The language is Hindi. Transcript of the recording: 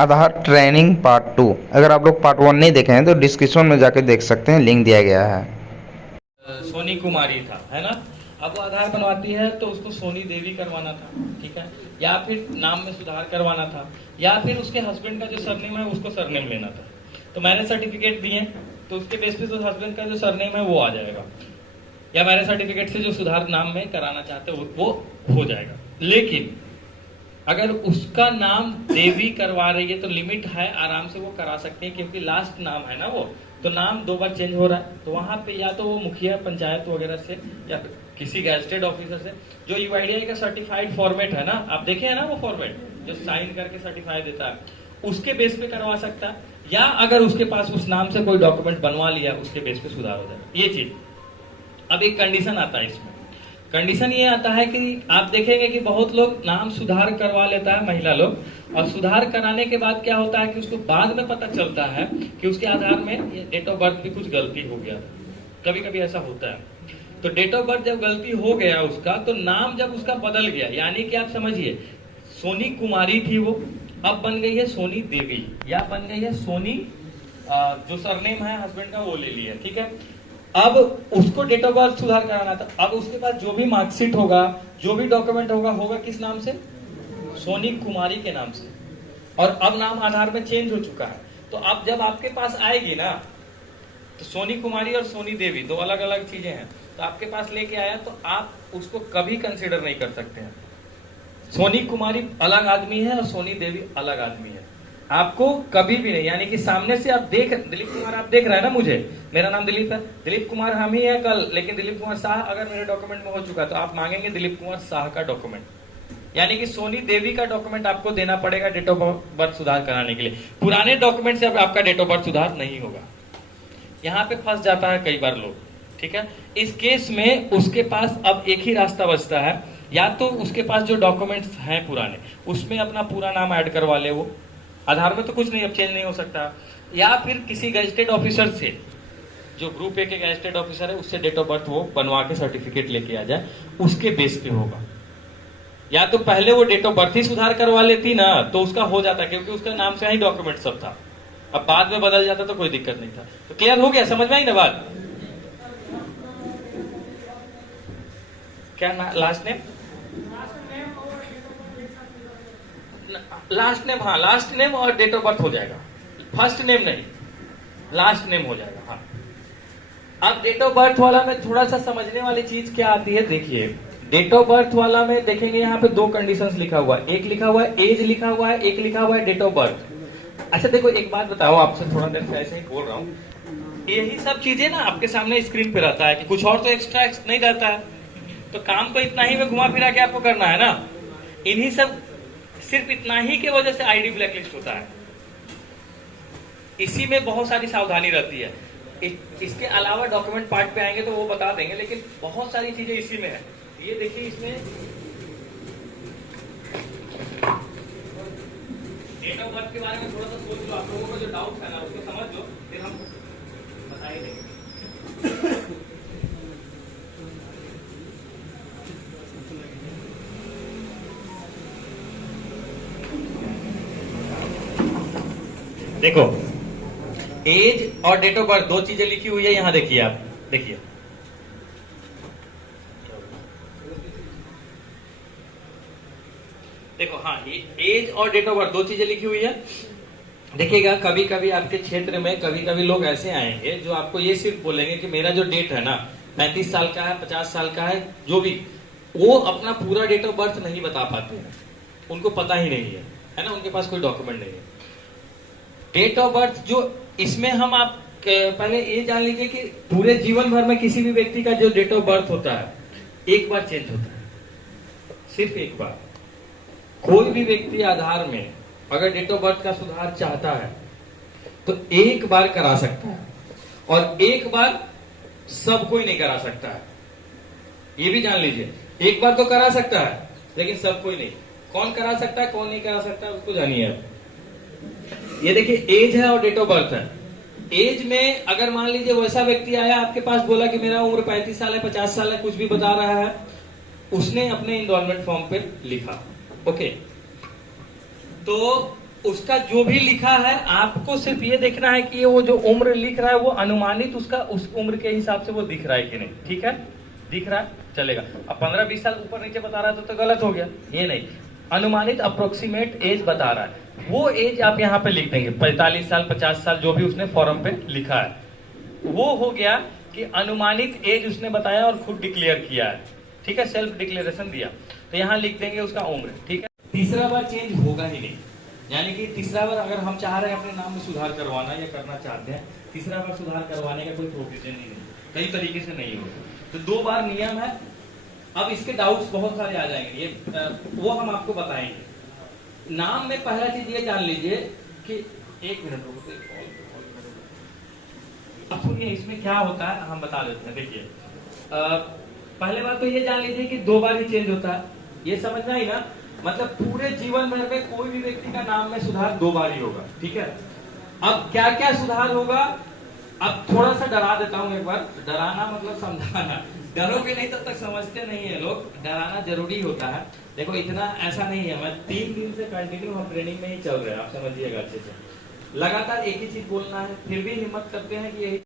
आधार ट्रेनिंग पार्ट 2। अगर आप लोग पार्ट 1 नहीं देखे हैं तो डिस्क्रिप्शन में जाके देख सकते हैं, लिंक दिया गया है। सोनी कुमारी था, है ना। अब वो आधार बनवाती है तो उसको सोनी देवी करवाना था, ठीक है, या फिर नाम में सुधार करवाना था, या फिर उसके हस्बैंड का जो सरनेम है उसको सरनेम लेना था। तो मैरिज सर्टिफिकेट दिए तो उसके बेस पे जो हस्बैंड का जो सरनेम है वो आ जाएगा, या मैरिज सर्टिफिकेट से जो सुधार नाम में कराना चाहते हो वो हो जाएगा। लेकिन अगर उसका नाम देवी करवा रही है तो लिमिट है, आराम से वो करा सकते हैं, क्योंकि लास्ट नाम है ना वो, तो नाम 2 बार चेंज हो रहा है। तो वहां पे या तो वो मुखिया पंचायत वगैरह से या फिर किसी गैजेटेड ऑफिसर से, जो यूआईडीआई का सर्टिफाइड फॉर्मेट है ना, आप देखे है ना वो फॉर्मेट जो साइन करके सर्टिफाई देता है, उसके बेस पे करवा सकता है, या अगर उसके पास उस नाम से कोई डॉक्यूमेंट बनवा लिया उसके बेस पे सुधार हो जाएगा। ये चीज। अब एक कंडीशन आता है इसमें, कंडीशन ये आता है कि आप देखेंगे कि बहुत लोग नाम सुधार करवा लेता है महिला लोग, और सुधार कराने के बाद क्या होता है कि उसको बाद में पता चलता है कि उसके आधार में डेट ऑफ बर्थ भी कुछ गलती हो गया। कभी कभी ऐसा होता है। तो डेट ऑफ बर्थ जब गलती हो गया उसका, तो नाम जब उसका बदल गया, यानी कि आप समझिए सोनी कुमारी थी वो, अब बन गई है सोनी देवी, या बन गई है सोनी जो सरनेम है हस्बैंड का वो ले लिया, ठीक है। अब उसको डेट ऑफ बर्थ सुधार कराना था। अब उसके पास जो भी मार्कशीट होगा, जो भी डॉक्यूमेंट होगा, होगा किस नाम से? सोनी कुमारी के नाम से। और अब नाम आधार में चेंज हो चुका है। तो अब जब आपके पास आएगी ना, तो सोनी कुमारी और सोनी देवी 2 अलग अलग चीजें हैं, तो आपके पास लेके आया तो आप उसको कभी कंसिडर नहीं कर सकते हैं। सोनी कुमारी अलग आदमी है और सोनी देवी अलग आदमी है। आपको कभी भी नहीं, यानी कि सामने से आप दिलीप कुमार आप देख रहे हैं ना, मुझे, मेरा नाम दिलीप है, दिलीप कुमार हम ही है कल, लेकिन दिलीप कुमार शाह अगर मेरे डॉक्यूमेंट में हो चुका तो आप मांगेंगे दिलीप कुमार शाह का डॉक्यूमेंट, यानी कि सोनी देवी का डॉक्यूमेंट आपको देना पड़ेगा डेट ऑफ बर्थ सुधार कराने के लिए। पुराने डॉक्यूमेंट से अब आपका डेट ऑफ बर्थ सुधार नहीं होगा। यहाँ पे फंस जाता है कई बार लोग, ठीक है। इस केस में उसके पास अब एक ही रास्ता बचता है, या तो उसके पास जो डॉक्यूमेंट्स हैं पुराने उसमें अपना पूरा नाम ऐड करवा ले, वो आधार में तो कुछ नहीं अब चेंज नहीं हो सकता, या फिर किसी गैजेटेड ऑफिसर से, जो ग्रुप ए के गैजेटेड ऑफिसर है उससे डेट ऑफ बर्थ वो बनवा के सर्टिफिकेट लेके आ जाए, उसके बेस पे होगा। या तो पहले वो डेट ऑफ बर्थ ही सुधार करवा लेती ना तो उसका हो जाता, क्योंकि उसका नाम से ही डॉक्यूमेंट सब था। अब बाद में बदल जाता तो कोई दिक्कत नहीं था। तो क्लियर हो गया, समझ में आई ना बात? क्या लास्ट नेम? लास्ट नेम, हाँ लास्ट नेम और डेट ऑफ बर्थ हो जाएगा, फर्स्ट नेम नहीं, लास्ट नेम हो जाएगा। हाँ, अब डेट ऑफ बर्थ वाला में थोड़ा सा समझने वाली चीज क्या आती है, देखिए डेट ऑफ बर्थ वाला में देखेंगे यहाँ पे 2 कंडीशंस लिखा हुआ है, एक लिखा हुआ है एज लिखा हुआ है, एक लिखा हुआ है डेट ऑफ बर्थ। अच्छा देखो एक बात बताओ, आपसे थोड़ा देर से ऐसे ही बोल रहा हूँ, यही सब चीजें ना आपके सामने स्क्रीन पे रहता है कि कुछ और तो एक्स्ट्रा नहीं रहता है, तो काम तो इतना ही में घुमा फिरा के आपको करना है ना। इन्हीं सब सिर्फ इतना ही के वजह से आईडी ब्लैकलिस्ट होता है, इसी में बहुत सारी सावधानी रहती है। इसके अलावा डॉक्यूमेंट पार्ट पे आएंगे तो वो बता देंगे, लेकिन बहुत सारी चीजें इसी में है। ये देखिए इसमें डेट ऑफ बर्थ के बारे में थोड़ा सा सोच लो, आप लोगों को जो डाउट है ना उसको समझ लो, फिर हम बता ही देंगे। देखो एज और डेट ऑफ बर्थ 2 चीजें लिखी हुई है, यहां देखिए आप, देखिए देखो, हाँ ये एज और डेट ऑफ बर्थ 2 चीजें लिखी हुई है। देखिएगा कभी कभी आपके क्षेत्र में कभी कभी लोग ऐसे आएंगे जो आपको ये सिर्फ बोलेंगे कि मेरा जो डेट है ना 35 साल का है, 50 साल का है, जो भी, वो अपना पूरा डेट ऑफ बर्थ नहीं बता पाते हैं, उनको पता ही नहीं है ना, उनके पास कोई डॉक्यूमेंट नहीं है। डेट ऑफ बर्थ जो इसमें हम आप पहले ये जान लीजिए कि पूरे जीवन भर में किसी भी व्यक्ति का जो डेट ऑफ बर्थ होता है एक बार चेंज होता है, सिर्फ एक बार। कोई भी व्यक्ति आधार में अगर डेट ऑफ बर्थ का सुधार चाहता है तो एक बार करा सकता है, और एक बार सब कोई नहीं करा सकता है, ये भी जान लीजिए। एक बार तो करा सकता है लेकिन सब कोई नहीं। कौन करा सकता है कौन नहीं करा सकता है उसको जानिए आप। ये देखिए एज है और डेट ऑफ बर्थ है। एज में अगर मान लीजिए वैसा व्यक्ति आया आपके पास, बोला कि मेरा उम्र 35 साल है, 50 साल है, कुछ भी बता रहा है, उसने अपने इनरोलमेंट फॉर्म पे लिखा, ओके, तो उसका जो भी लिखा है आपको सिर्फ ये देखना है कि ये वो जो उम्र लिख रहा है वो अनुमानित उसका उस उम्र के हिसाब से वो दिख रहा है कि नहीं। ठीक है, दिख रहा है चलेगा। अब 15-20 साल ऊपर नीचे बता रहा है तो गलत हो गया। ये नहीं, अनुमानित अप्रोक्सीमेट एज बता रहा है, वो एज आप यहाँ पे लिख देंगे 45 साल 50 साल जो भी उसने फॉर्म पे लिखा है। वो हो गया कि अनुमानित एज उसने बताया और खुद डिक्लेयर किया है। ठीक है, सेल्फ डिक्लेरेशन दिया, तो यहाँ लिख देंगे उसका उम्र। ठीक है, तीसरा बार चेंज होगा ही नहीं, यानी कि तीसरा बार अगर हम चाह रहे हैं अपने नाम में सुधार करवाना या करना चाहते हैं, तीसरा बार सुधार करवाने का कोई प्रोविजन ही नहीं, कई तरीके से नहीं होगा। तो 2 बार नियम है। अब इसके डाउट्स बहुत सारे आ जाएंगे, ये वो हम आपको बताएंगे। नाम में पहला चीज ये जान लीजिए कि 1 मिनट रुको, अब सुनिए इसमें क्या होता है हम बता देते हैं। देखिए पहले बात तो ये जान लीजिए कि 2 बार ही चेंज होता है, ये समझना ही ना, मतलब पूरे जीवन भर में कोई भी व्यक्ति का नाम में सुधार 2 बार ही होगा। ठीक है, अब क्या क्या सुधार होगा, अब थोड़ा सा डरा देता हूं एक बार। डराना मतलब समझाना, डरोगे नहीं तब तक समझते नहीं है लोग, डराना जरूरी होता है। देखो इतना ऐसा नहीं है, मैं 3 दिन से कंटिन्यू हम ट्रेनिंग में ही चल रहे हैं, आप समझिएगा अच्छे से। लगातार एक ही चीज बोलना है, फिर भी हिम्मत करते हैं कि यही